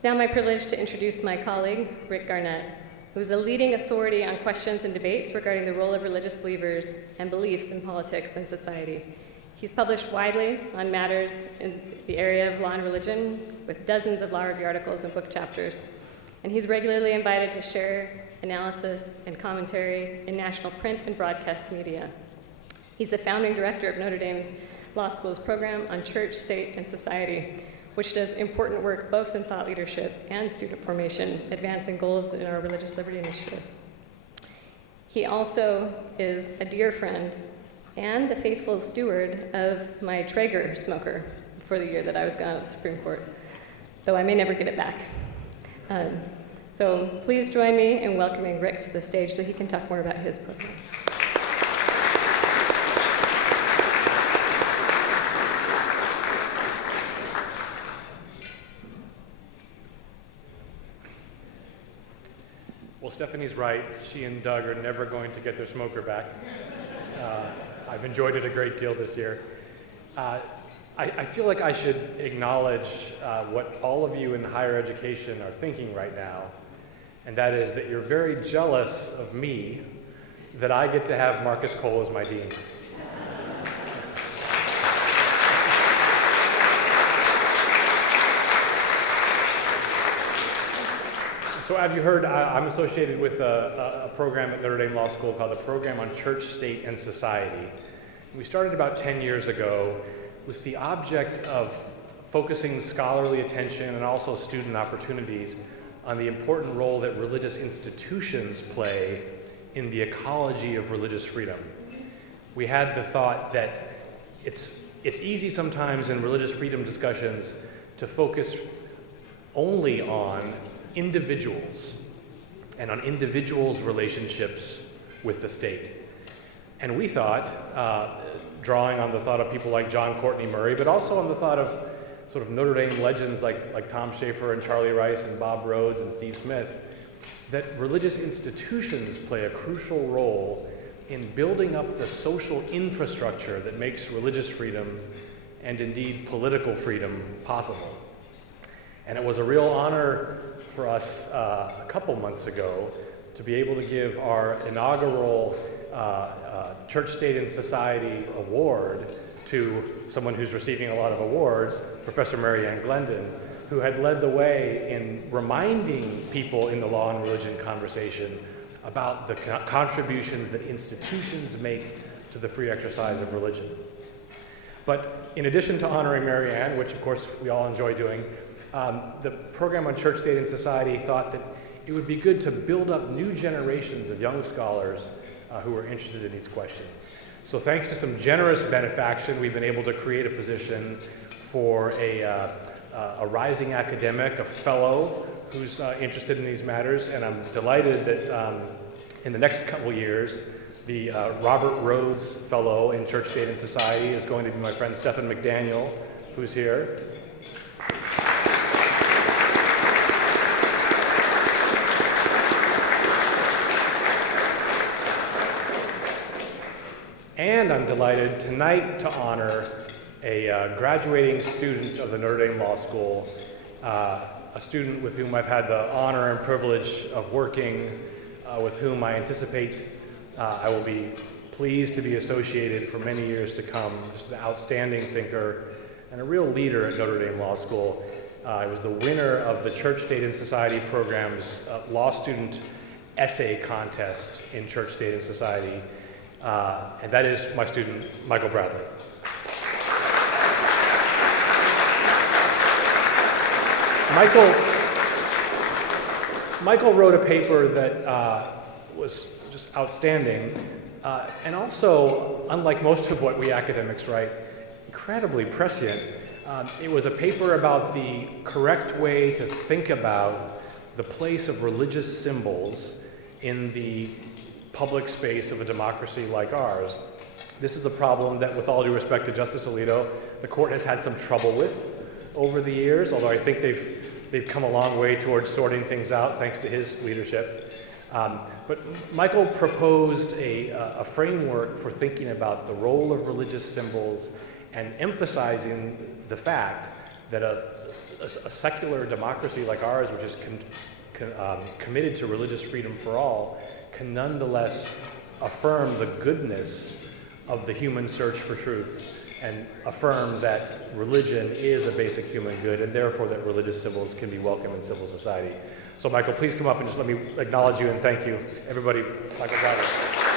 It's now my privilege to introduce my colleague, Rick Garnett, who is a leading authority on questions and debates regarding the role of religious believers and beliefs in politics and society. He's published widely on matters in the area of law and religion, with dozens of law review articles and book chapters. And he's regularly invited to share analysis and commentary in national print and broadcast media. He's the founding director of Notre Dame's Law School's program on church, state, and society, which does important work both in thought leadership and student formation, advancing goals in our Religious Liberty Initiative. He also is a dear friend and the faithful steward of my Traeger smoker for the year that I was gone at the Supreme Court, though I may never get it back. So please join me in welcoming Rick to the stage so he can talk more about his program. Well, Stephanie's right. She and Doug are never going to get their smoker back. I've enjoyed it a great deal this year. I feel like I should acknowledge what all of you in higher education are thinking right now, and that is that you're very jealous of me that I get to have Marcus Cole as my dean. So as you heard, I'm associated with a program at Notre Dame Law School called the Program on Church, State, and Society. We started about 10 years ago with the object of focusing scholarly attention and also student opportunities on the important role that religious institutions play in the ecology of religious freedom. We had the thought that it's easy sometimes in religious freedom discussions to focus only on individuals and on individuals' relationships with the state. And we thought, drawing on the thought of people like John Courtney Murray, but also on the thought of sort of Notre Dame legends like Tom Schaefer and Charlie Rice and Bob Rhodes and Steve Smith, that religious institutions play a crucial role in building up the social infrastructure that makes religious freedom and indeed political freedom possible. And it was a real honor for us a couple months ago to be able to give our inaugural Church, State, and Society award to someone who's receiving a lot of awards, Professor Mary Ann Glendon, who had led the way in reminding people in the law and religion conversation about the contributions that institutions make to the free exercise of religion. But in addition to honoring Mary Ann, which of course we all enjoy doing, the Program on Church, State, and Society thought that it would be good to build up new generations of young scholars who are interested in these questions. So thanks to some generous benefaction, we've been able to create a position for a rising academic, a fellow who's interested in these matters, and I'm delighted that in the next couple years, the Robert Rhodes Fellow in Church, State, and Society is going to be my friend Stephen McDaniel, who's here. And I'm delighted tonight to honor a graduating student of the Notre Dame Law School, a student with whom I've had the honor and privilege of working, with whom I anticipate I will be pleased to be associated for many years to come. Just an outstanding thinker and a real leader at Notre Dame Law School. He was the winner of the Church, State, and Society program's law student essay contest in Church, State, and Society. And that is my student, Michael Bradley. Michael wrote a paper that was just outstanding, and also, unlike most of what we academics write, incredibly prescient. It was a paper about the correct way to think about the place of religious symbols in the public space of a democracy like ours. This is a problem that, with all due respect to Justice Alito, the court has had some trouble with over the years, although I think they've come a long way towards sorting things out thanks to his leadership. But Michael proposed a framework for thinking about the role of religious symbols and emphasizing the fact that a secular democracy like ours, which is committed to religious freedom for all, can nonetheless affirm the goodness of the human search for truth and affirm that religion is a basic human good, and therefore that religious symbols can be welcome in civil society. So Michael, please come up and just let me acknowledge you and thank you. Everybody, Michael Driver.